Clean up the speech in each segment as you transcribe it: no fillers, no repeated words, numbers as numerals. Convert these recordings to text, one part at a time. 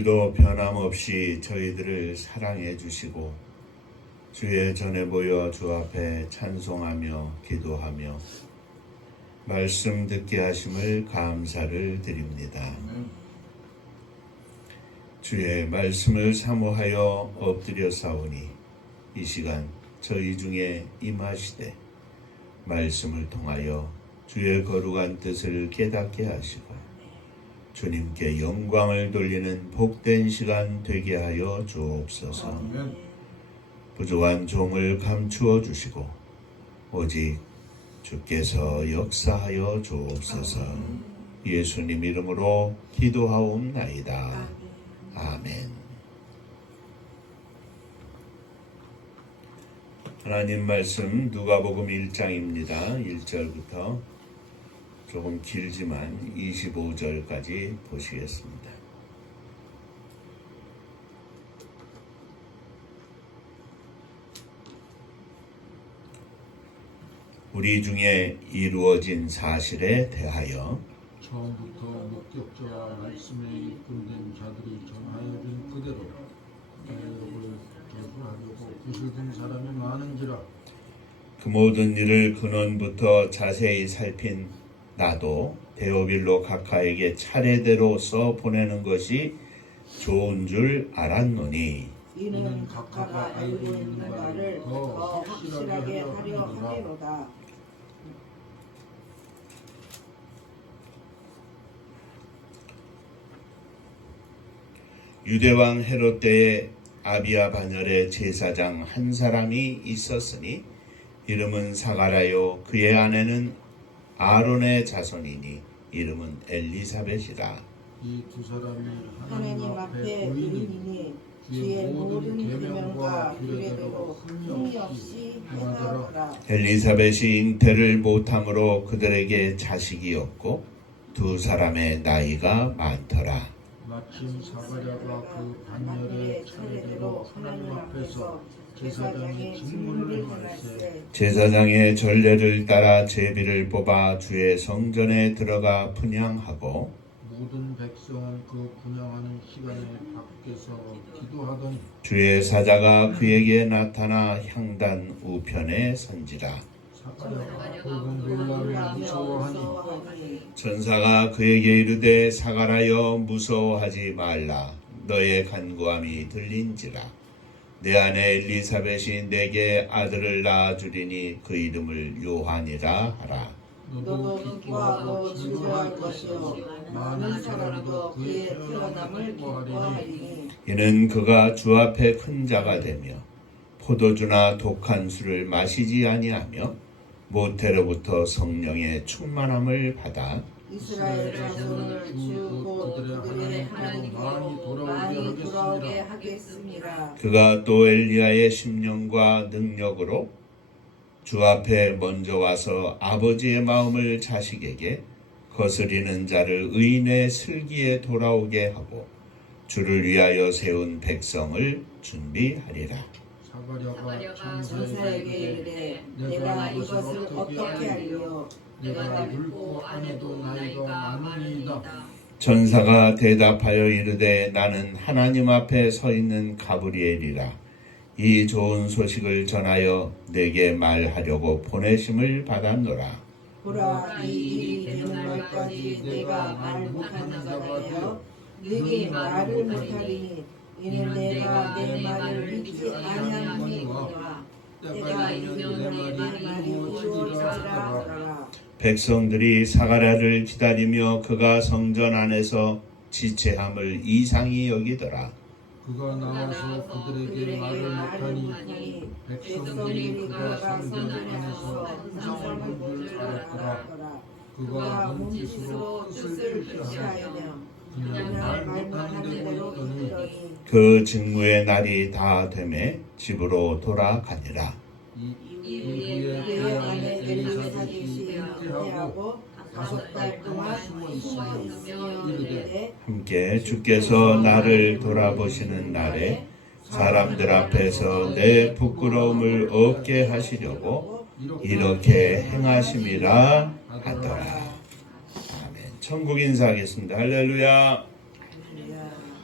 오늘도 변함없이 저희들을 사랑해 주시고 주의 전에 모여 주 앞에 찬송하며 기도하며 말씀 듣게 하심을 감사를 드립니다. 주의 말씀을 사모하여 엎드려 싸우니 이 시간 저희 중에 임하시되 말씀을 통하여 주의 거룩한 뜻을 깨닫게 하시고 주님께 영광을 돌리는 복된 시간 되게 하여 주옵소서. 부족한 종을 감추어 주시고 오직 주께서 역사하여 주옵소서. 예수님 이름으로 기도하옵나이다. 아멘. 하나님 말씀 누가복음 1장입니다. 1절부터 조금 길지만 25절까지 보시겠습니다. 우리 중에 이루어진 사실에 대하여 처음부터 목격자와 말씀에 입군된 자들이 전하여진 그대로 대역을 개부하려고 붓을 든 사람이 많은지라. 그 모든 일을 근원부터 자세히 살핀 나도 데오빌로 각하에게 차례대로 써 보내는 것이 좋은 줄 알았노니 이는 각하가 알고 있는 바를 더 확실하게 하려 함이로다. 유대왕 헤롯 때에 아비야 반열의 제사장 한 사람이 있었으니 이름은 사가랴요 그의 아내는 아론의 자손이니 이름은 엘리사벳이라. 이 두 사람이 하나님 앞에 의인이니 주의 모든 계명과 규례대로 흠이 없이 행하더라. 엘리사벳이 잉태를 못함으로 그들에게 자식이 없고 두 사람의 나이가 많더라. 마침 사가랴가 그 반열의 차례대로 하나님 앞에서 제사장의 직무를 할세 제사장의 전례를 따라 제비를 뽑아 주의 성전에 들어가 분향하고 모든 백성은 그 분향하는 시간에 밖에서 기도하더니 주의 사자가 그에게 나타나 향단 우편에 선지라. 사가랴가 그분 놀라며 무서워하니 천사가 그에게 이르되 사가랴여 무서워하지 말라. 너의 간구함이 들린지라. 내 아내 엘리사벳이 내게 아들을 낳아주리니 그 이름을 요한이라 하라. 너도 기뻐하고 즐거워할 것이요 많은 사람도 그의 태어남을 기뻐하리니 이는 그가 주 앞에 큰 자가 되며 포도주나 독한 술을 마시지 아니하며 모태로부터 성령의 충만함을 받아 이스라엘 자손을 주고 그들의 하나님께로 많이 돌아오게 하겠습니다. 그가 또 엘리야의 심령과 능력으로 주 앞에 먼저 와서 아버지의 마음을 자식에게 거스리는 자를 의인의 슬기에 돌아오게 하고 주를 위하여 세운 백성을 준비하리라. 사가랴가 천사에게 이르되 내가 이것을 어떻게 하리요? 내가 늙고 아내도 나이가 많으니이다. 천사가 대답하여 이르되 나는 하나님 앞에 서 있는 가브리엘이라. 이 좋은 소식을 전하여 내게 말하려고 보내심을 받았노라. 보라, 이 일이 되는 날까지 내가 말 못하는 자가 되어 너희 말을 못하리니 이는 내가 내 말을 믿지 아니함이니라. 내가 이르면 내 말이 이루어지리라 하라. 백성들이 사가랴를 기다리며 그가 성전 안에서 지체함을 이상히 여기더라. 그가 나와서 그들에게 말을 못하니 백성들이 그가 성전 안에서 항상 본 줄 알았더라. 그가 몸짓으로 뜻을 표시하여 그냥 말 못하는 대로 이르더니 그 직무의 날이 다 되매 집으로 돌아가니라. 이후에 그의 아내 엘리사벳이 잉태하고 5달 동안 숨어 있으며 이르되 함께 주께서 나를 돌아보시는 날에 사람들 앞에서 내 부끄러움을 없게 하시려고 이렇게 행하심이라 하더라. 아멘. 천국 인사하겠습니다. 할렐루야.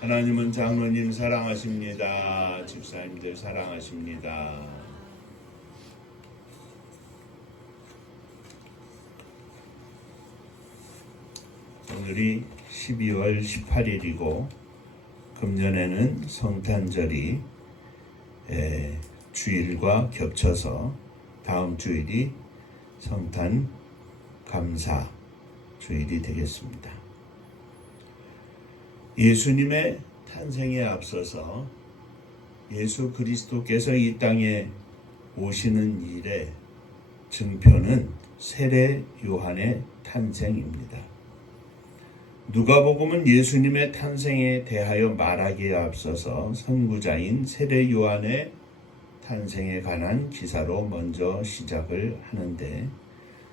하나님은 장로님 사랑하십니다. 집사님들 사랑하십니다. 오늘이 12월 18일이고 금년에는 성탄절이 주일과 겹쳐서 다음 주일이 성탄 감사 주일이 되겠습니다. 예수님의 탄생에 앞서서 예수 그리스도께서 이 땅에 오시는 일의 증표는 세례 요한의 탄생입니다. 누가복음은 예수님의 탄생에 대하여 말하기에 앞서서 선구자인 세례 요한의 탄생에 관한 기사로 먼저 시작을 하는데,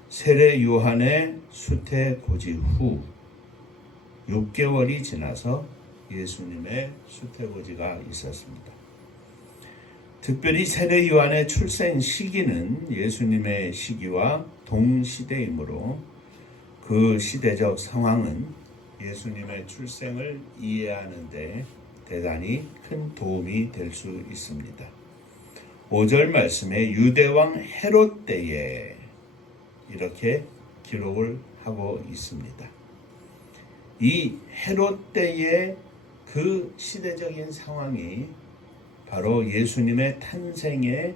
세례 요한의 수태고지 후 6개월이 지나서 예수님의 수태고지가 있었습니다. 특별히 세례 요한의 출생 시기는 예수님의 시기와 동시대이므로 그 시대적 상황은 예수님의 출생을 이해하는 데 대단히 큰 도움이 될 수 있습니다. 5절 말씀에 유대왕 헤롯 때에 이렇게 기록을 하고 있습니다. 이 헤롯 때의 그 시대적인 상황이 바로 예수님의 탄생의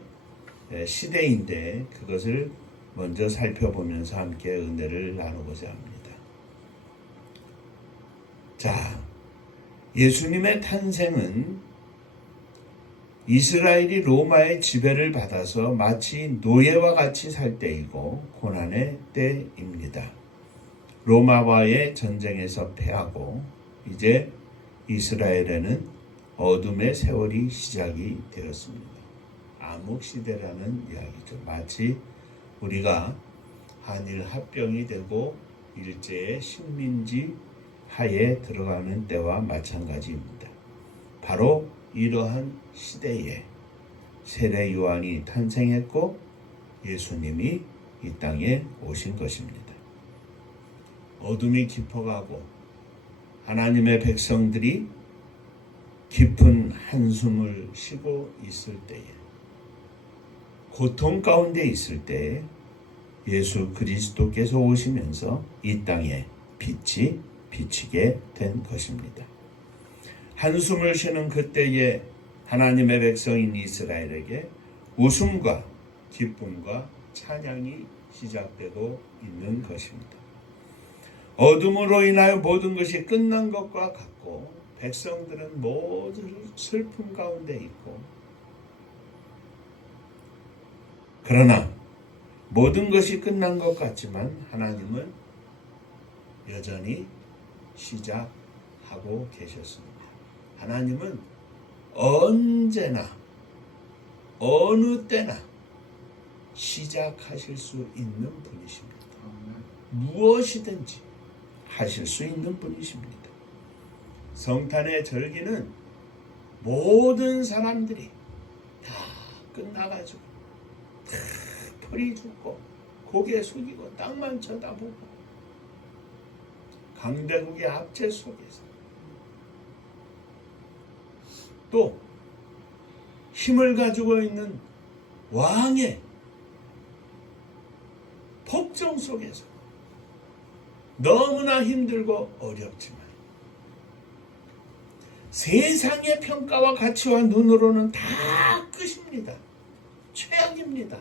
시대인데, 그것을 먼저 살펴보면서 함께 은혜를 나누고자 합니다. 자, 예수님의 탄생은 이스라엘이 로마의 지배를 받아서 마치 노예와 같이 살 때이고 고난의 때입니다. 로마와의 전쟁에서 패하고 이제 이스라엘에는 어둠의 세월이 시작이 되었습니다. 암흑시대라는 이야기죠. 마치 우리가 한일 합병이 되고 일제의 식민지 하에 들어가는 때와 마찬가지입니다. 바로 이러한 시대에 세례 요한이 탄생했고 예수님이 이 땅에 오신 것입니다. 어둠이 깊어가고 하나님의 백성들이 깊은 한숨을 쉬고 있을 때에, 고통 가운데 있을 때에 예수 그리스도께서 오시면서 이 땅에 빛이 비치게 된 것입니다. 한숨을 쉬는 그때에 하나님의 백성인 이스라엘에게 웃음과 기쁨과 찬양이 시작되고 있는 것입니다. 어둠으로 인하여 모든 것이 끝난 것과 같고 백성들은 모두 슬픔 가운데 있고, 그러나 모든 것이 끝난 것 같지만 하나님은 여전히 시작하고 계셨습니다. 하나님은 언제나 어느 때나 시작하실 수 있는 분이십니다. 무엇이든지 하실 수 있는 분이십니다. 성탄의 절기는 모든 사람들이 다 끝나가지고 다 펄이 죽고 고개 숙이고 땅만 쳐다보고 강대국의 압제 속에서 또 힘을 가지고 있는 왕의 폭정 속에서 너무나 힘들고 어렵지만 세상의 평가와 가치와 눈으로는 다 끝입니다. 최악입니다.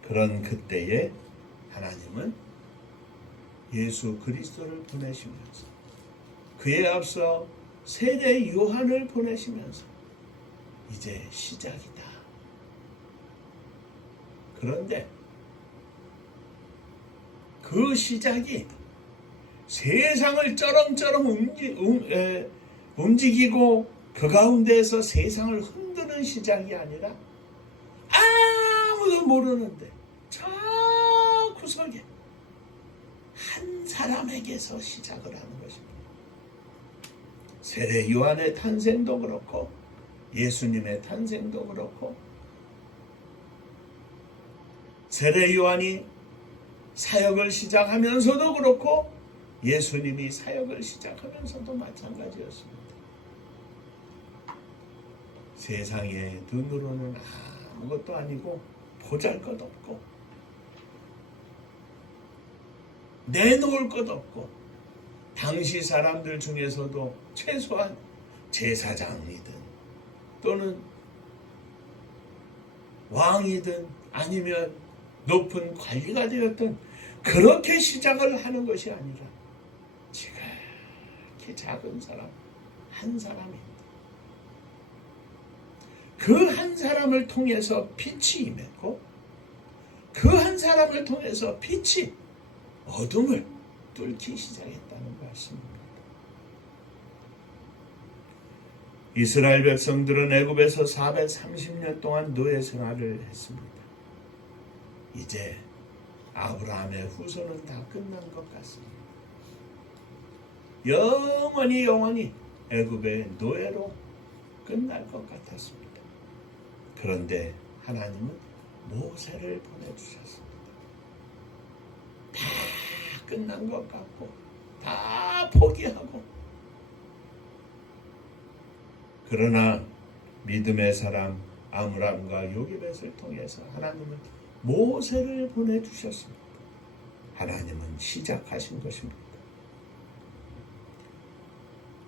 그런 그때에 하나님은 예수 그리스도를 보내시면서, 그에 앞서 세례 요한을 보내시면서 이제 시작이다. 그런데 그 시작이 세상을 쩌렁쩌렁 움직이고 그 가운데에서 세상을 흔드는 시작이 아니라 아무도 모르는데 저 구석에 한 사람에게서 시작을 하는 것입니다. 세례 요한의 탄생도 그렇고 예수님의 탄생도 그렇고, 세례 요한이 사역을 시작하면서도 그렇고 예수님이 사역을 시작하면서도 마찬가지였습니다. 세상의 눈으로는 아무것도 아니고 보잘것없고 내놓을 것 없고 당시 사람들 중에서도 최소한 제사장이든 또는 왕이든 아니면 높은 관리가 되었던 그렇게 시작을 하는 것이 아니라 지극히 작은 사람 한 사람입니다. 그 한 사람을 통해서 빛이 임했고 그 한 사람을 통해서 빛이 어둠을 뚫기 시작했다는 말씀입니다. 이스라엘 백성들은 애굽에서 430년 동안 노예 생활을 했습니다. 이제 아브라함의 후손은 다 끝난 것 같습니다. 영원히 애굽의 노예로 끝날 것 같았습니다. 그런데 하나님은 모세를 보내주셨습니다. 다 끝난 것 같고 다 포기하고 그러나 믿음의 사람 아므람과 요기벳을 통해서 하나님은 모세를 보내주셨습니다. 하나님은 시작하신 것입니다.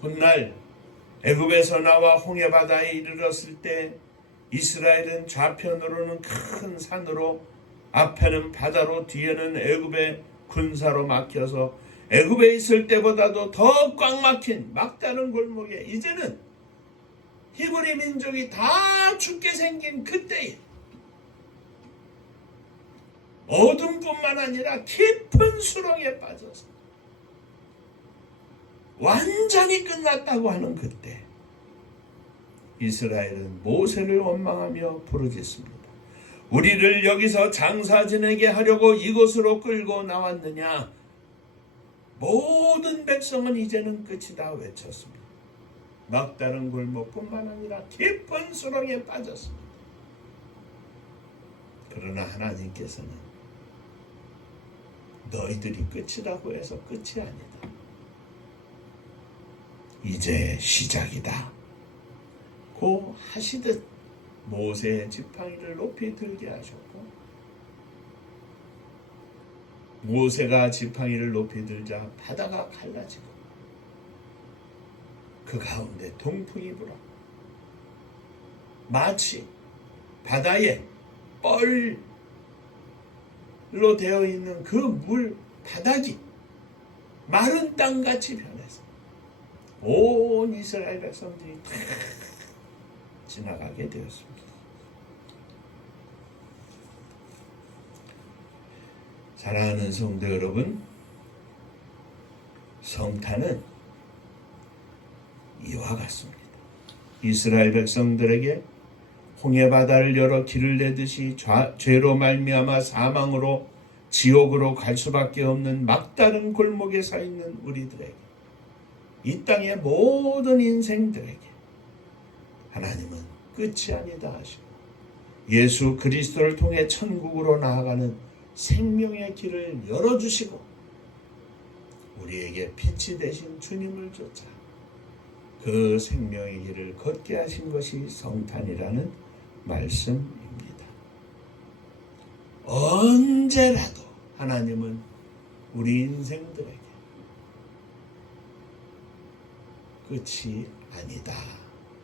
훗날 애굽에서 나와 홍해바다에 이르렀을 때 이스라엘은 좌편으로는 큰 산으로 앞에는 바다로 뒤에는 애굽의 군사로 막혀서 애굽에 있을 때보다도 더 꽉 막힌 막다른 골목에 이제는 히브리 민족이 다 죽게 생긴 그때에 어둠뿐만 아니라 깊은 수렁에 빠져서 완전히 끝났다고 하는 그때 이스라엘은 모세를 원망하며 부르짖습니다. 우리를 여기서 장사 지내게 하려고 이곳으로 끌고 나왔느냐? 모든 백성은 이제는 끝이다 외쳤습니다. 막다른 골목뿐만 아니라 깊은 수렁에 빠졌습니다. 그러나 하나님께서는 너희들이 끝이라고 해서 끝이 아니다. 이제 시작이다. 고 하시듯 모세의 지팡이를 높이 들게 하셨고 모세가 지팡이를 높이 들자 바다가 갈라지고 그 가운데 동풍이 불어 마치 바다에 뻘로 되어 있는 그 물 바닥이 마른 땅같이 변해서 온 이스라엘 백성들이 다 지나가게 되었습니다. 사랑하는 성도 여러분, 성탄은 이와 같습니다. 이스라엘 백성들에게 홍해바다를 열어 길을 내듯이 죄로 말미암아 사망으로 지옥으로 갈 수밖에 없는 막다른 골목에 서 있는 우리들에게 이 땅의 모든 인생들에게 하나님은 끝이 아니다 하시고 예수 그리스도를 통해 천국으로 나아가는 생명의 길을 열어주시고 우리에게 빛이 되신 주님을 쫓아 그 생명의 길을 걷게 하신 것이 성탄이라는 말씀입니다. 언제라도 하나님은 우리 인생들에게 끝이 아니다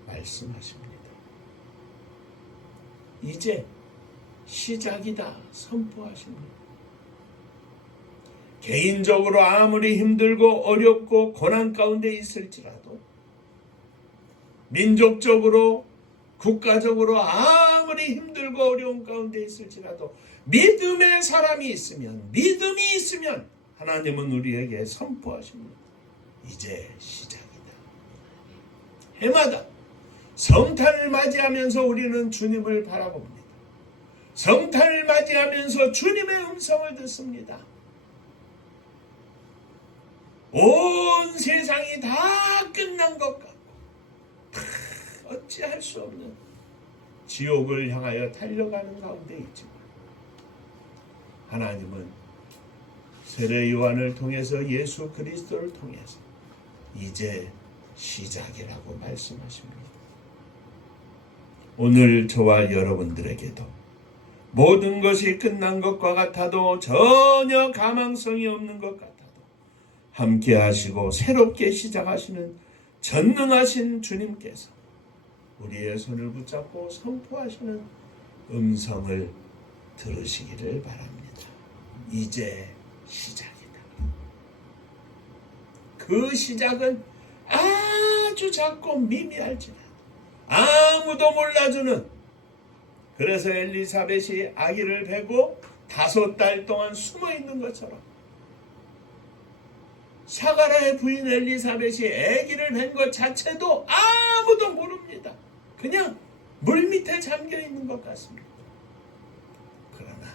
말씀하십니다. 이제 시작이다 선포하십니다. 개인적으로 아무리 힘들고 어렵고 고난 가운데 있을지라도 민족적으로 국가적으로 아무리 힘들고 어려운 가운데 있을지라도 믿음의 사람이 있으면 믿음이 있으면 하나님은 우리에게 선포하십니다. 이제 시작이다. 해마다 성탄을 맞이하면서 우리는 주님을 바라봅니다. 성탄을 맞이하면서 주님의 음성을 듣습니다. 온 세상이 다 끝난 것 같고 어찌할 수 없는 지옥을 향하여 달려가는 가운데 있지만 하나님은 세례 요한을 통해서 예수 그리스도를 통해서 이제 시작이라고 말씀하십니다. 오늘 저와 여러분들에게도 모든 것이 끝난 것과 같아도 전혀 가망성이 없는 것 같아도 함께 하시고 새롭게 시작하시는 전능하신 주님께서 우리의 손을 붙잡고 선포하시는 음성을 들으시기를 바랍니다. 이제 시작이다. 그 시작은 아주 작고 미미할지라도 아무도 몰라주는, 그래서 엘리사벳이 아기를 베고 5달 동안 숨어 있는 것처럼 사가랴의 부인 엘리사벳이 아기를 뵌 것 자체도 아무도 모릅니다. 그냥 물 밑에 잠겨 있는 것 같습니다. 그러나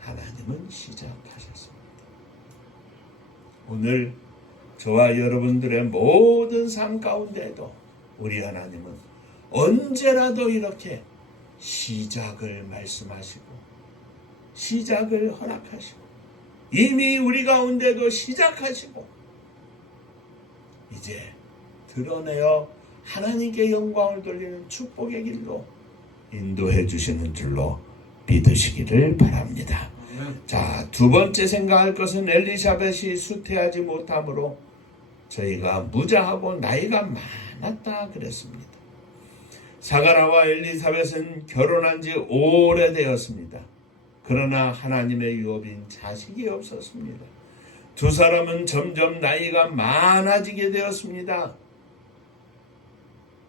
하나님은 시작하셨습니다. 오늘 저와 여러분들의 모든 삶 가운데에도 우리 하나님은 언제라도 이렇게 시작을 말씀하시고 시작을 허락하시고 이미 우리 가운데도 시작하시고 이제 드러내어 하나님께 영광을 돌리는 축복의 길로 인도해 주시는 줄로 믿으시기를 바랍니다. 자, 두 번째 생각할 것은 엘리사벳이 수태하지 못함으로 저희가 무자하고 나이가 많았다 그랬습니다. 사가랴와 엘리사벳은 결혼한 지 오래되었습니다. 그러나 하나님의 유업인 자식이 없었습니다. 두 사람은 점점 나이가 많아지게 되었습니다.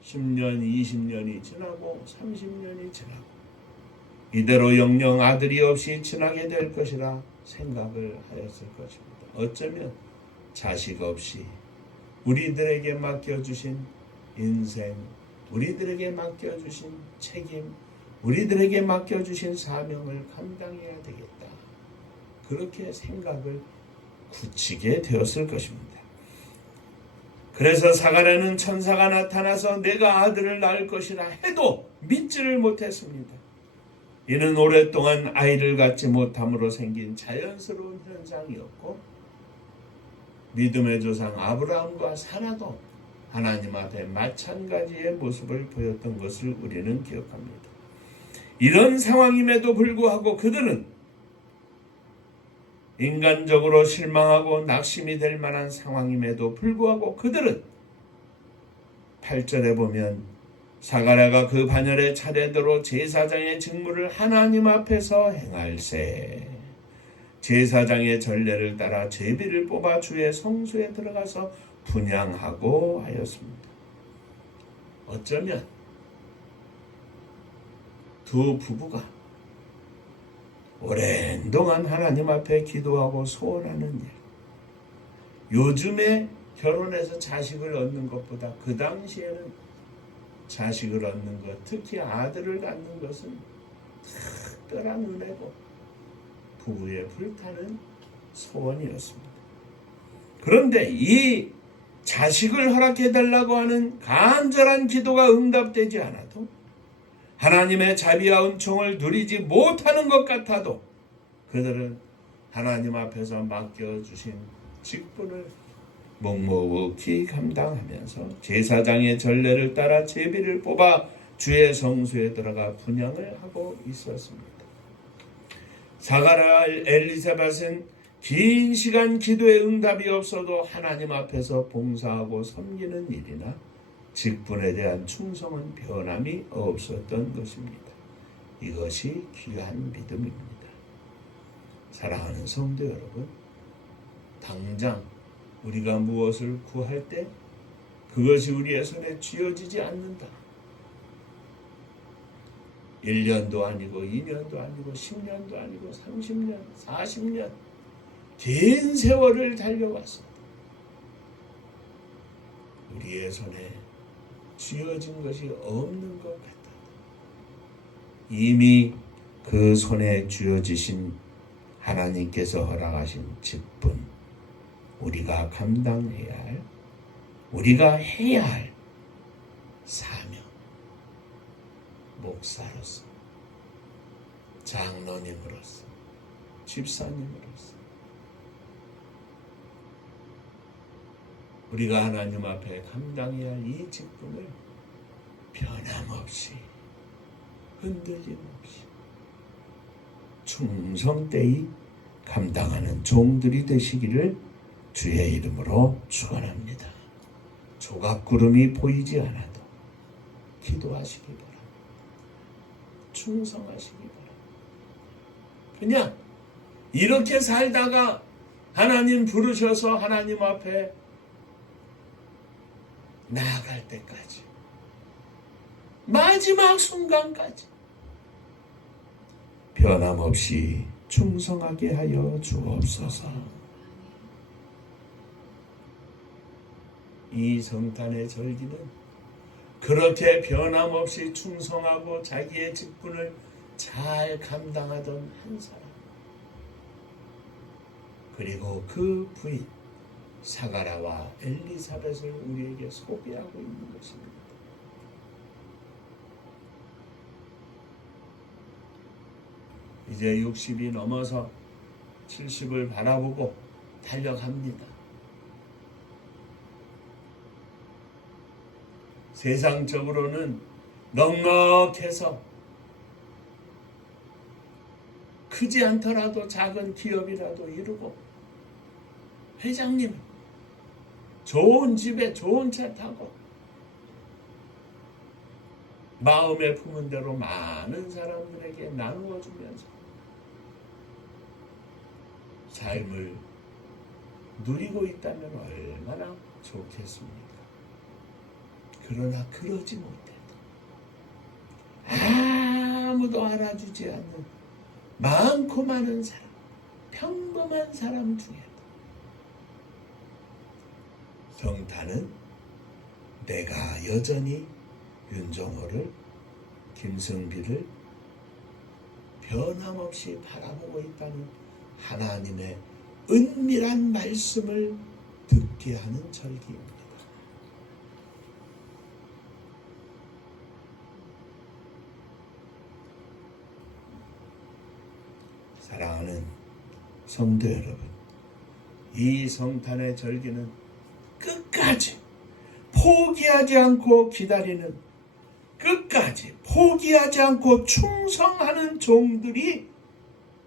10년, 20년이 지나고 30년이 지나고 이대로 영영 아들이 없이 지나게 될 것이라 생각을 하였을 것입니다. 어쩌면 자식 없이 우리들에게 맡겨주신 인생, 우리들에게 맡겨주신 책임, 우리들에게 맡겨주신 사명을 감당해야 되겠다. 그렇게 생각을 굳히게 되었을 것입니다. 그래서 사가랴는 천사가 나타나서 내가 아들을 낳을 것이라 해도 믿지를 못했습니다. 이는 오랫동안 아이를 갖지 못함으로 생긴 자연스러운 현상이었고 믿음의 조상 아브라함과 사라도 하나님 앞에 마찬가지의 모습을 보였던 것을 우리는 기억합니다. 이런 상황임에도 불구하고 그들은 인간적으로 실망하고 낙심이 될 만한 상황임에도 불구하고 그들은 8절에 보면 사가랴가 그 반열의 차례대로 제사장의 직무를 하나님 앞에서 행할세 제사장의 전례를 따라 제비를 뽑아 주의 성소에 들어가서 분향하고 하였습니다. 어쩌면 두 부부가 오랜 동안 하나님 앞에 기도하고 소원하는 일, 요즘에 결혼해서 자식을 얻는 것보다 그 당시에는 자식을 얻는 것, 특히 아들을 갖는 것은 특별한 은혜고 부부의 불타는 소원이었습니다. 그런데 이 자식을 허락해달라고 하는 간절한 기도가 응답되지 않아도 하나님의 자비와 은총을 누리지 못하는 것 같아도 그들은 하나님 앞에서 맡겨주신 직분을 묵묵히 감당하면서 제사장의 전례를 따라 제비를 뽑아 주의 성소에 들어가 분향을 하고 있었습니다. 사가랴 엘리사벳은 긴 시간 기도의 응답이 없어도 하나님 앞에서 봉사하고 섬기는 일이나 직분에 대한 충성은 변함이 없었던 것입니다. 이것이 귀한 믿음입니다. 사랑하는 성도 여러분, 당장 우리가 무엇을 구할 때 그것이 우리의 손에 쥐어지지 않는다. 1년도 아니고 2년도 아니고 10년도 아니고 30년, 40년 긴 세월을 달려왔습니다. 우리의 손에 쥐어진 것이 없는 것 같다. 이미 그 손에 쥐어지신 하나님께서 허락하신 직분, 우리가 감당해야 할, 우리가 해야 할 사명, 목사로서, 장로님으로서, 집사님으로서 우리가 하나님 앞에 감당해야 할 이 직분을 변함없이 흔들림 없이 충성되이 감당하는 종들이 되시기를 주의 이름으로 축원합니다. 조각구름이 보이지 않아도 기도하시기 바랍니다. 충성하시기 바랍니다. 그냥 이렇게 살다가 하나님 부르셔서 하나님 앞에 나아갈 때까지, 마지막 순간까지 변함없이 충성하게 하여 주옵소서. 이 성탄의 절기는 그렇게 변함없이 충성하고 자기의 직분을 잘 감당하던 한 사람, 그리고 그 부인 사가라와 엘리사벳을 우리에게 소개하고 있는 것입니다. 이제 60이 넘어서 70을 바라보고 달려갑니다. 세상적으로는 넉넉해서 크지 않더라도 작은 기업이라도 이루고, 회장님 좋은 집에 좋은 차 타고 마음에 품은 대로 많은 사람들에게 나누어 주면서 삶을 누리고 있다면 얼마나 좋겠습니까? 그러나 그러지 못해도 아무도 알아주지 않는 많고 많은 사람, 평범한 사람 중에도 성탄은 내가 여전히 윤정호를, 김승비를 변함없이 바라보고 있다는 하나님의 은밀한 말씀을 듣게 하는 절기입니다. 사랑하는 성도 여러분, 이 성탄의 절기는 끝까지 포기하지 않고 기다리는, 끝까지 포기하지 않고 충성하는 종들이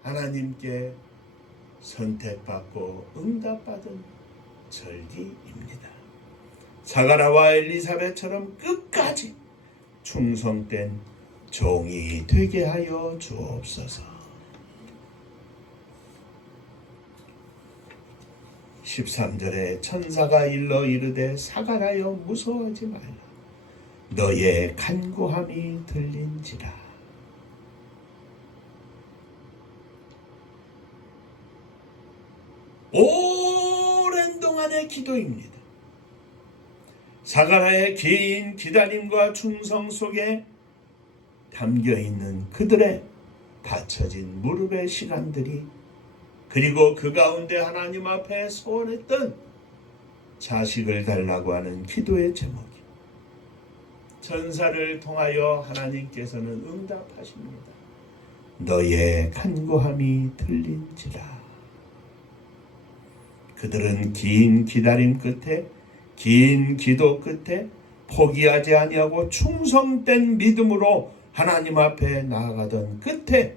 하나님께 선택받고 응답받은 절기입니다. 사가라와 엘리사벳처럼 끝까지 충성된 종이 되게 하여 주옵소서. 13절에 천사가 일러 이르되 사가라여 무서워하지 말라. 너의 간구함이 들린지라. 오랜 동안의 기도입니다. 사가라의 긴 기다림과 충성 속에 담겨있는 그들의 바쳐진 무릎의 시간들이, 그리고 그 가운데 하나님 앞에 소원했던 자식을 달라고 하는 기도의 제목이, 천사를 통하여 하나님께서는 응답하십니다. 너의 간구함이 들린지라. 그들은 긴 기다림 끝에, 긴 기도 끝에 포기하지 아니하고 충성된 믿음으로 하나님 앞에 나아가던 끝에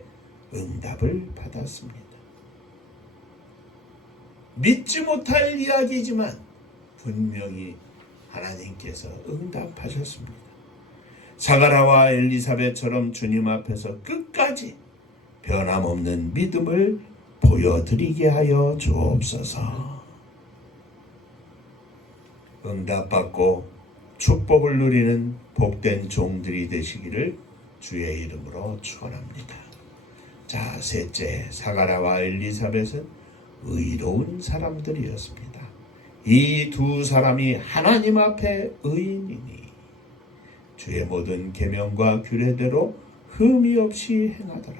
응답을 받았습니다. 믿지 못할 이야기지만 분명히 하나님께서 응답하셨습니다. 사가라와 엘리사벳처럼 주님 앞에서 끝까지 변함없는 믿음을 보여드리게 하여 주옵소서. 응답받고 축복을 누리는 복된 종들이 되시기를 주의 이름으로 축원합니다. 자, 셋째, 사가라와 엘리사벳은 의로운 사람들이었습니다. 이 두 사람이 하나님 앞에 의인이니 주의 모든 계명과 규례대로 흠이 없이 행하더라.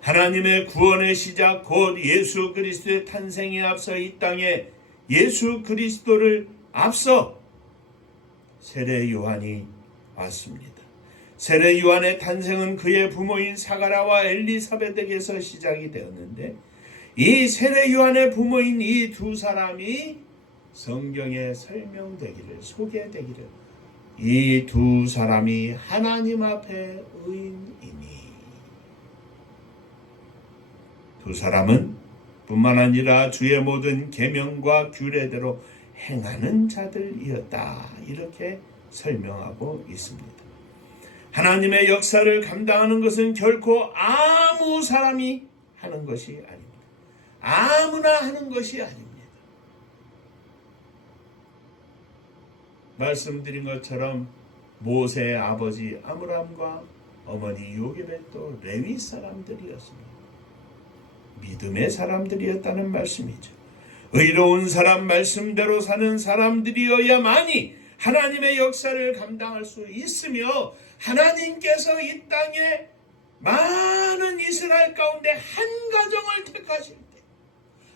하나님의 구원의 시작 곧 예수 그리스도의 탄생에 앞서 이 땅에 예수 그리스도를 앞서 세례 요한이 왔습니다. 세례 요한의 탄생은 그의 부모인 사가라와 엘리사벳에게서 시작이 되었는데, 이 세례 요한의 부모인 이 두 사람이 성경에 설명되기를, 소개되기를 이 두 사람이 하나님 앞에 의인이니, 두 사람은 뿐만 아니라 주의 모든 계명과 규례대로 행하는 자들이었다. 이렇게 설명하고 있습니다. 하나님의 역사를 감당하는 것은 결코 아무 사람이 하는 것이 아닙니다. 아무나 하는 것이 아닙니다. 말씀드린 것처럼 모세의 아버지 아므람과 어머니 요게벳도 레위 사람들이었습니다. 믿음의 사람들이었다는 말씀이죠. 의로운 사람, 말씀대로 사는 사람들이어야만이 하나님의 역사를 감당할 수 있으며, 하나님께서 이 땅에 많은 이스라엘 가운데 한 가정을 택하실 때,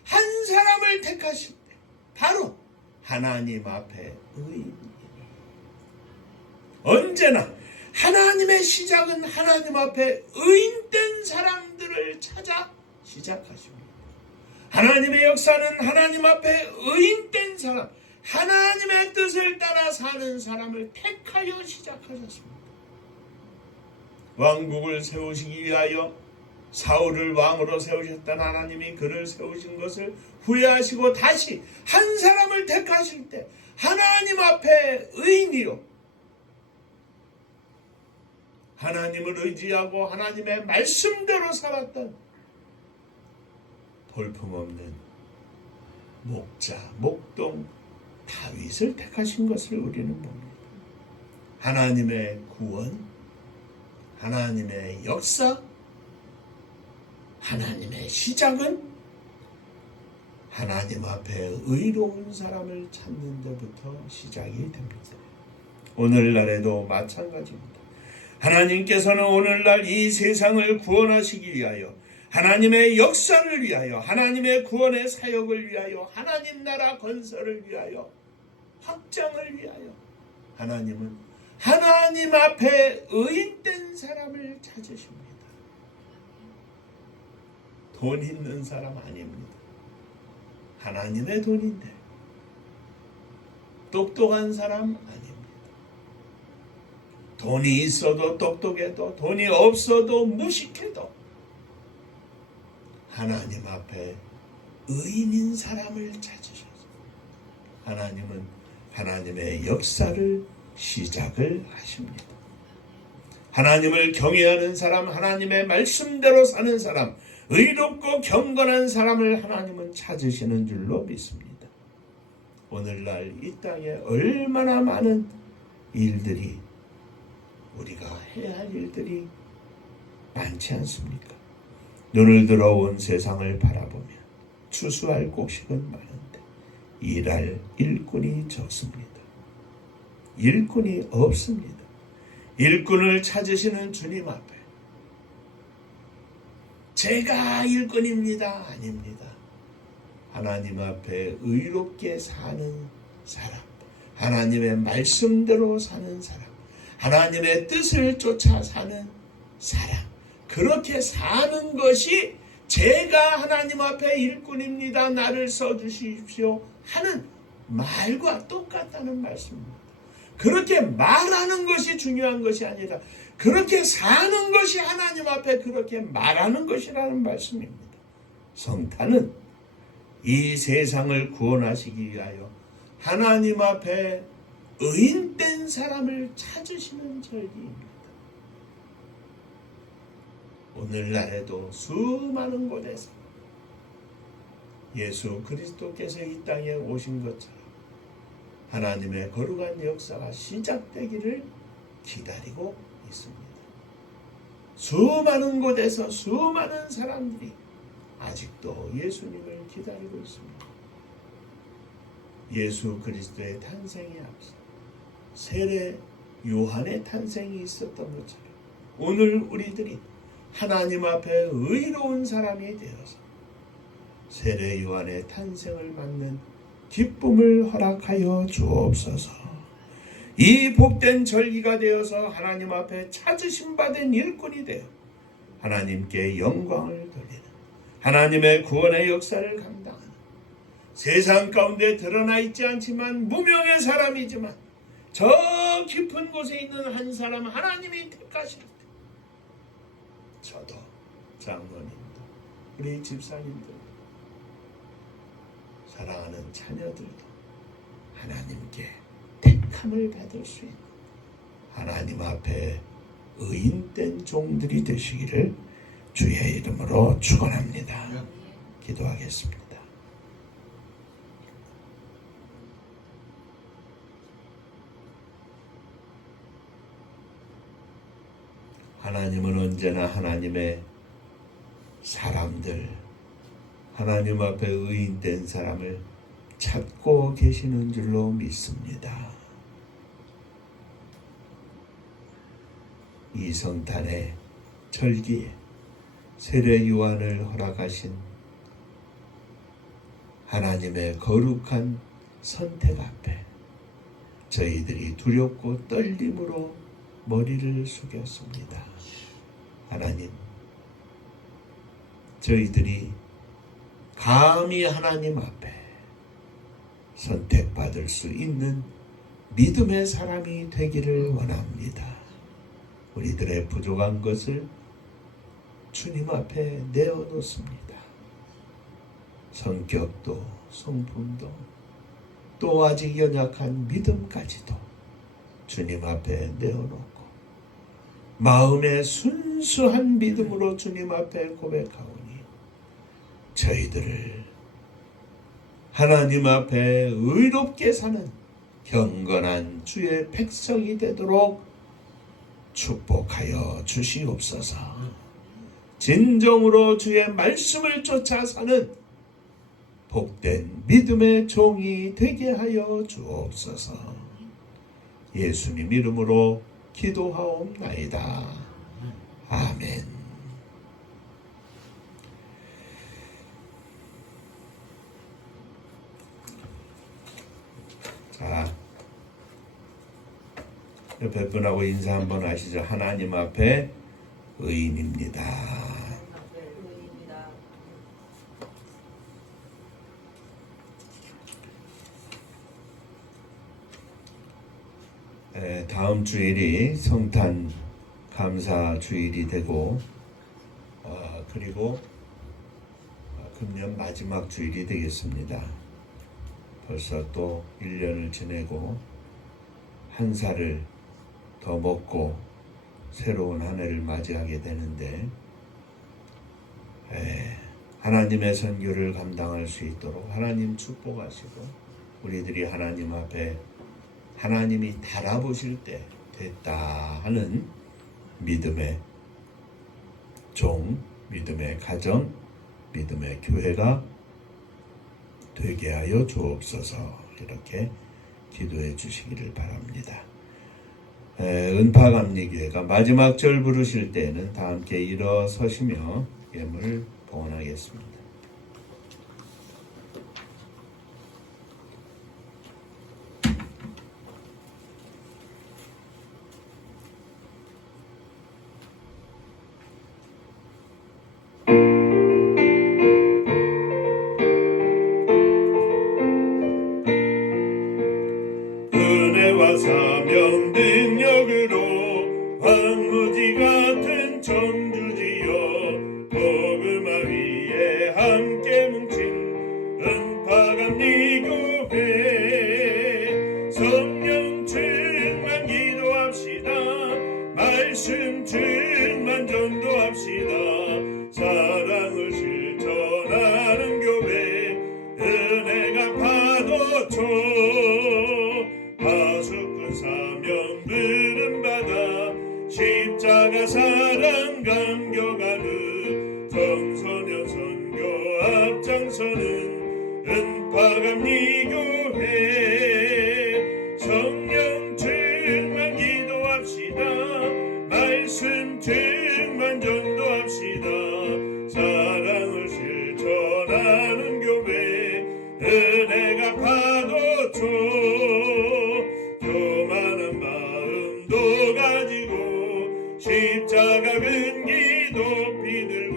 한 사람을 택하실 때 바로 하나님 앞에 의인이라. 언제나 하나님의 시작은 하나님 앞에 의인된 사람들을 찾아 시작하십니다. 하나님의 역사는 하나님 앞에 의인된 사람, 하나님의 뜻을 따라 사는 사람을 택하여 시작하셨습니다. 왕국을 세우시기 위하여 사울을 왕으로 세우셨던 하나님이 그를 세우신 것을 후회하시고 다시 한 사람을 택하실 때 하나님 앞에 의인이요, 하나님을 의지하고 하나님의 말씀대로 살았던 볼품없는 목자, 목동 다윗을 택하신 것을 우리는 봅니다. 하나님의 구원, 하나님의 역사, 하나님의 시작은 하나님 앞에 의로운 사람을 찾는 데부터 시작이 됩니다. 오늘날에도 마찬가지입니다. 하나님께서는 오늘날 이 세상을 구원하시기 위하여, 하나님의 역사를 위하여, 하나님의 구원의 사역을 위하여, 하나님 나라 건설을 위하여, 확장을 위하여, 하나님은 하나님 앞에 의인된 사람을 찾으십니다. 돈 있는 사람 아닙니다. 하나님의 돈인데 똑똑한 사람 아닙니다. 돈이 있어도 똑똑해도, 돈이 없어도 무식해도 하나님 앞에 의인인 사람을 찾으셔서 하나님은 하나님의 역사를 시작을 하십니다. 하나님을 경외하는 사람, 하나님의 말씀대로 사는 사람, 의롭고 경건한 사람을 하나님은 찾으시는 줄로 믿습니다. 오늘날 이 땅에 얼마나 많은 일들이, 우리가 해야 할 일들이 많지 않습니까? 눈을 들어 온 세상을 바라보면 추수할 곡식은 많은데 일할 일꾼이 적습니다. 일꾼이 없습니다. 일꾼을 찾으시는 주님 앞에 제가 일꾼입니다. 아닙니다. 하나님 앞에 의롭게 사는 사람, 하나님의 말씀대로 사는 사람, 하나님의 뜻을 쫓아 사는 사람, 그렇게 사는 것이 제가 하나님 앞에 일꾼입니다. 나를 써주십시오 하는 말과 똑같다는 말씀입니다. 그렇게 말하는 것이 중요한 것이 아니라 그렇게 사는 것이 하나님 앞에 그렇게 말하는 것이라는 말씀입니다. 성탄은 이 세상을 구원하시기 위하여 하나님 앞에 의인된 사람을 찾으시는 절기입니다. 오늘날에도 수많은 곳에서 예수 그리스도께서 이 땅에 오신 것처럼 하나님의 거룩한 역사가 시작되기를 기다리고 있습니다. 수많은 곳에서 수많은 사람들이 아직도 예수님을 기다리고 있습니다. 예수 그리스도의 탄생에 앞서 세례 요한의 탄생이 있었던 것처럼 오늘 우리들이 하나님 앞에 의로운 사람이 되어서 세례 요한의 탄생을 맞는 기쁨을 허락하여 주옵소서. 이 복된 절기가 되어서 하나님 앞에 찾으심 받은 일꾼이 되어 하나님께 영광을 돌리는, 하나님의 구원의 역사를 감당하는, 세상 가운데 드러나 있지 않지만 무명의 사람이지만 저 깊은 곳에 있는 한 사람 하나님이 택하실 때 저도 장로님도 우리 집사님도 사랑하는 자녀들도 하나님께 택함을 받을 수 있는 하나님 앞에 의인된 종들이 되시기를 주의 이름으로 축원합니다. 기도하겠습니다. 하나님은 언제나 하나님의 사람들, 하나님 앞에 의인된 사람을 찾고 계시는 줄로 믿습니다. 이 성탄의 절기에 세례 요한을 허락하신 하나님의 거룩한 선택 앞에 저희들이 두렵고 떨림으로 머리를 숙였습니다. 하나님, 저희들이 감히 하나님 앞에 선택받을 수 있는 믿음의 사람이 되기를 원합니다. 우리들의 부족한 것을 주님 앞에 내어놓습니다. 성격도 성품도 또 아직 연약한 믿음까지도 주님 앞에 내어놓고 마음의 순수한 믿음으로 주님 앞에 고백하오니 저희들을 하나님 앞에 의롭게 사는 경건한 주의 백성이 되도록 축복하여 주시옵소서. 진정으로 주의 말씀을 쫓아 사는 복된 믿음의 종이 되게 하여 주옵소서. 예수님 이름으로 기도하옵나이다. 아멘. 자, 옆에 분하고 인사 한번 하시죠. 하나님 앞에 의인입니다. 다음 주일이 성탄 감사 주일이 되고 그리고 금년 마지막 주일이 되겠습니다. 벌써 또 1년을 지내고 한 살을 더 먹고 새로운 한 해를 맞이하게 되는데 하나님의 선교를 감당할 수 있도록 하나님 축복하시고 우리들이 하나님 앞에 하나님이 달아보실 때 됐다 하는 믿음의 종, 믿음의 가정, 믿음의 교회가 되게 하여 주옵소서. 이렇게 기도해 주시기를 바랍니다. 은파감리교회가 마지막 절 부르실 때는 다 함께 일어서시며 예물을 봉헌하겠습니다. 사명 능력으로 황무지 같은 천주지여 복음화 위에 함께 뭉친 은파감리교회 성령 충만 기도합시다. 말씀 충만 전도합시다. 사랑을 실천하는 교회 은혜가 파도쳐 파수꾼 사명 부름받아 십자가 사랑 감격하는 청소년 선교 앞장서는 은파감리교회 성령 충만 기도합시다. 말씀 충만 전도합시다. 사랑을 실천하는 교회 은혜가 파도쳐 교만한 마음도 가지고 십자가 근기 높이 들고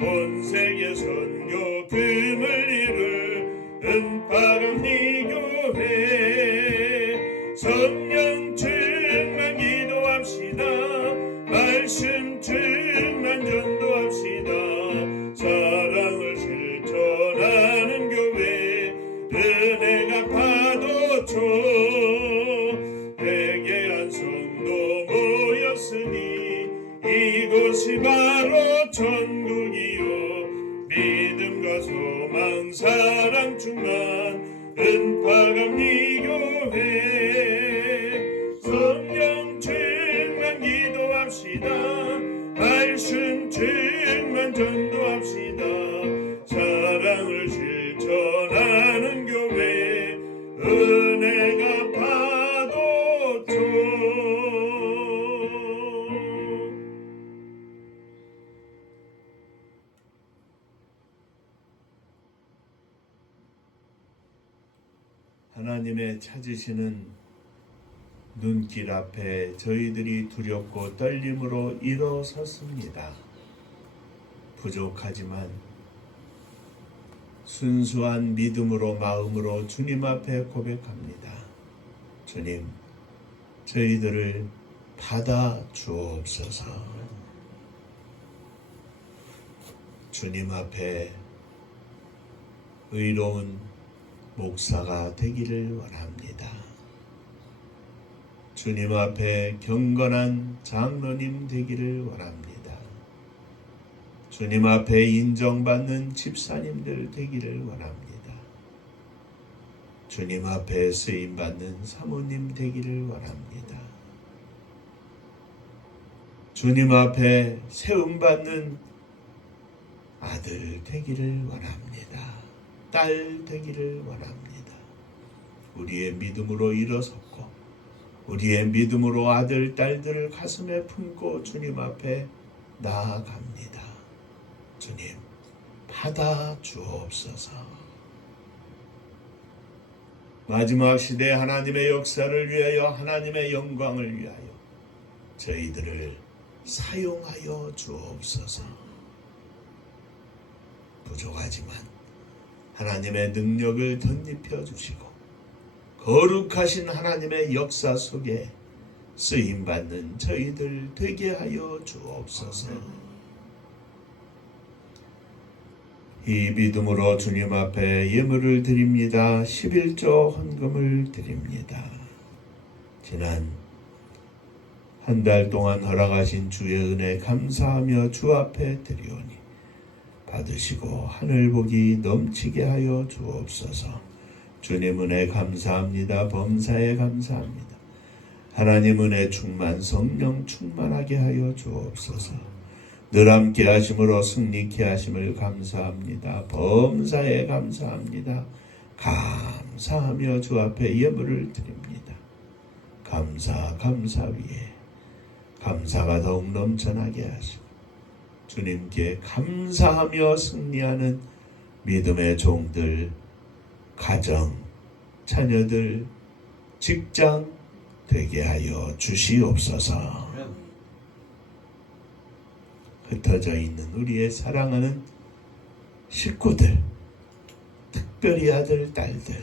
온 세계 선교 금을 이룰 은파감리 교회 성령 충만 기도합시다. 말씀 충만 전도합시다. 사랑을 실천하는 교회 은혜가 파도초 회개한 성도 모였으니 이곳이 바로 천국이요 믿음과 소망 사랑 충만 은파감리 교회 성령 충만 기도합시다. 말씀 충만 전도합시다. 사랑을 실천하는 교회 은혜가 파도초. 하나님의 찾으시는 눈길 앞에 저희들이 두렵고 떨림으로 일어섰습니다. 부족하지만 순수한 믿음으로 마음으로 주님 앞에 고백합니다. 주님, 저희들을 받아 주옵소서. 주님 앞에 의로운 목사가 되기를 원합니다. 주님 앞에 경건한 장로님 되기를 원합니다. 주님 앞에 인정받는 집사님들 되기를 원합니다. 주님 앞에 쓰임받는 사모님 되기를 원합니다. 주님 앞에 세움받는 아들 되기를 원합니다. 딸 되기를 원합니다. 우리의 믿음으로 일어섰고 우리의 믿음으로 아들, 딸들을 가슴에 품고 주님 앞에 나아갑니다. 주님, 받아 주옵소서. 마지막 시대 하나님의 역사를 위하여 하나님의 영광을 위하여 저희들을 사용하여 주옵소서. 부족하지만 하나님의 능력을 덧입혀 주시고 거룩하신 하나님의 역사 속에 쓰임받는 저희들 되게 하여 주옵소서. 이 믿음으로 주님 앞에 예물을 드립니다. 11조 헌금을 드립니다. 지난 한 달 동안 허락하신 주의 은혜 감사하며 주 앞에 드리오니 받으시고 하늘복이 넘치게 하여 주옵소서. 주님 은혜 감사합니다. 범사에 감사합니다. 하나님 은혜 충만 성령 충만하게 하여 주옵소서. 늘 함께 하심으로 승리케 하심을 감사합니다. 범사에 감사합니다. 감사하며 주 앞에 예물을 드립니다. 감사 위에 감사가 더욱 넘쳐나게 하시고 주님께 감사하며 승리하는 믿음의 종들, 가정, 자녀들, 직장 되게 하여 주시옵소서. 흩어져 있는 우리의 사랑하는 식구들, 특별히 아들, 딸들,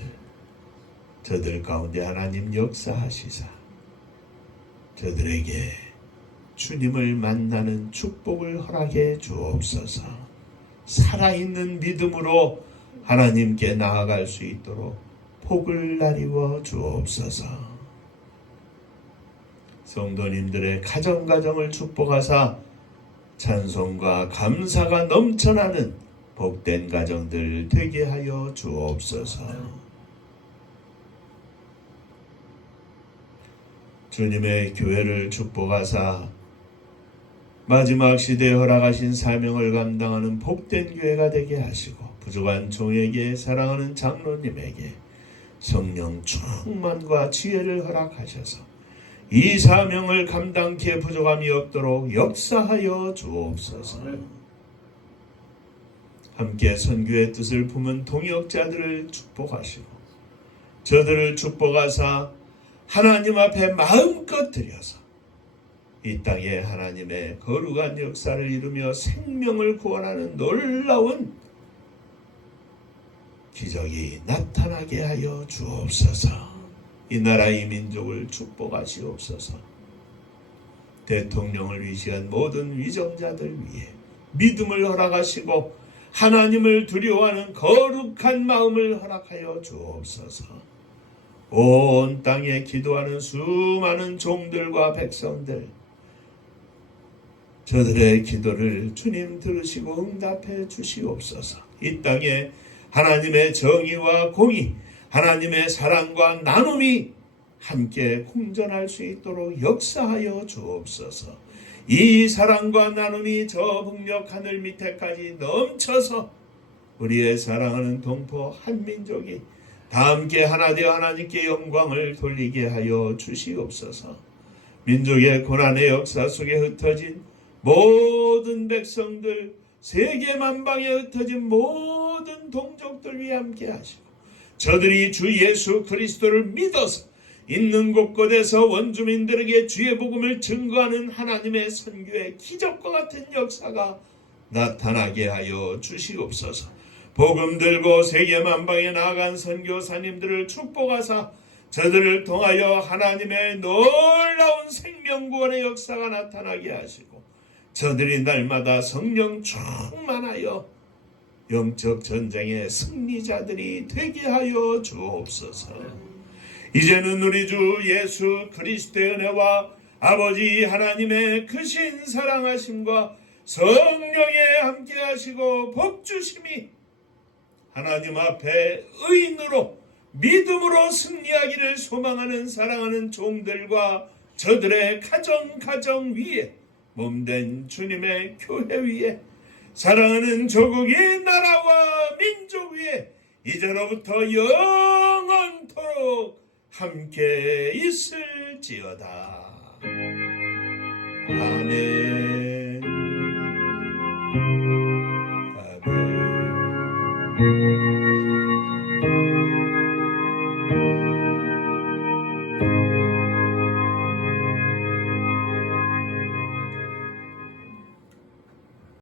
저들 가운데 하나님 역사하시사 저들에게 주님을 만나는 축복을 허락해 주옵소서. 살아있는 믿음으로 하나님께 나아갈 수 있도록 복을 나리워 주옵소서. 성도님들의 가정을 축복하사 찬송과 감사가 넘쳐나는 복된 가정들 되게 하여 주옵소서. 주님의 교회를 축복하사 마지막 시대에 허락하신 사명을 감당하는 복된 교회가 되게 하시고 부족한 종에게 사랑하는 장로님에게 성령 충만과 지혜를 허락하셔서 이 사명을 감당케 부족함이 없도록 역사하여 주옵소서. 함께 선교의 뜻을 품은 동역자들을 축복하시고 저들을 축복하사 하나님 앞에 마음껏 드려서 이 땅에 하나님의 거룩한 역사를 이루며 생명을 구원하는 놀라운 기적이 나타나게 하여 주옵소서. 이 나라 이 민족을 축복하시옵소서. 대통령을 위시한 모든 위정자들 위해 믿음을 허락하시고 하나님을 두려워하는 거룩한 마음을 허락하여 주옵소서. 온 땅에 기도하는 수많은 종들과 백성들, 저들의 기도를 주님 들으시고 응답해 주시옵소서. 이 땅에 하나님의 정의와 공의, 하나님의 사랑과 나눔이 함께 공존할 수 있도록 역사하여 주옵소서. 이 사랑과 나눔이 저 북녘 하늘 밑에까지 넘쳐서 우리의 사랑하는 동포 한민족이 다 함께 하나 되어 하나님께 영광을 돌리게 하여 주시옵소서. 민족의 고난의 역사 속에 흩어진 모든 백성들, 세계 만방에 흩어진 모든 동족들 위해 함께 하시고 저들이 주 예수 그리스도를 믿어서 있는 곳곳에서 원주민들에게 주의 복음을 증거하는 하나님의 선교의 기적과 같은 역사가 나타나게 하여 주시옵소서. 복음 들고 세계 만방에 나아간 선교사님들을 축복하사 저들을 통하여 하나님의 놀라운 생명구원의 역사가 나타나게 하시고 저들이 날마다 성령 충만하여 영적 전쟁의 승리자들이 되게 하여 주옵소서. 이제는 우리 주 예수 그리스도의 은혜와 아버지 하나님의 크신 사랑하심과 성령의 함께하시고 복주심이 하나님 앞에 의인으로 믿음으로 승리하기를 소망하는 사랑하는 종들과 저들의 가정 위에 몸된 주님의 교회 위에 사랑하는 조국의 나라와 민족 위에 이제로부터 영원토록 함께 있을지어다. 아멘.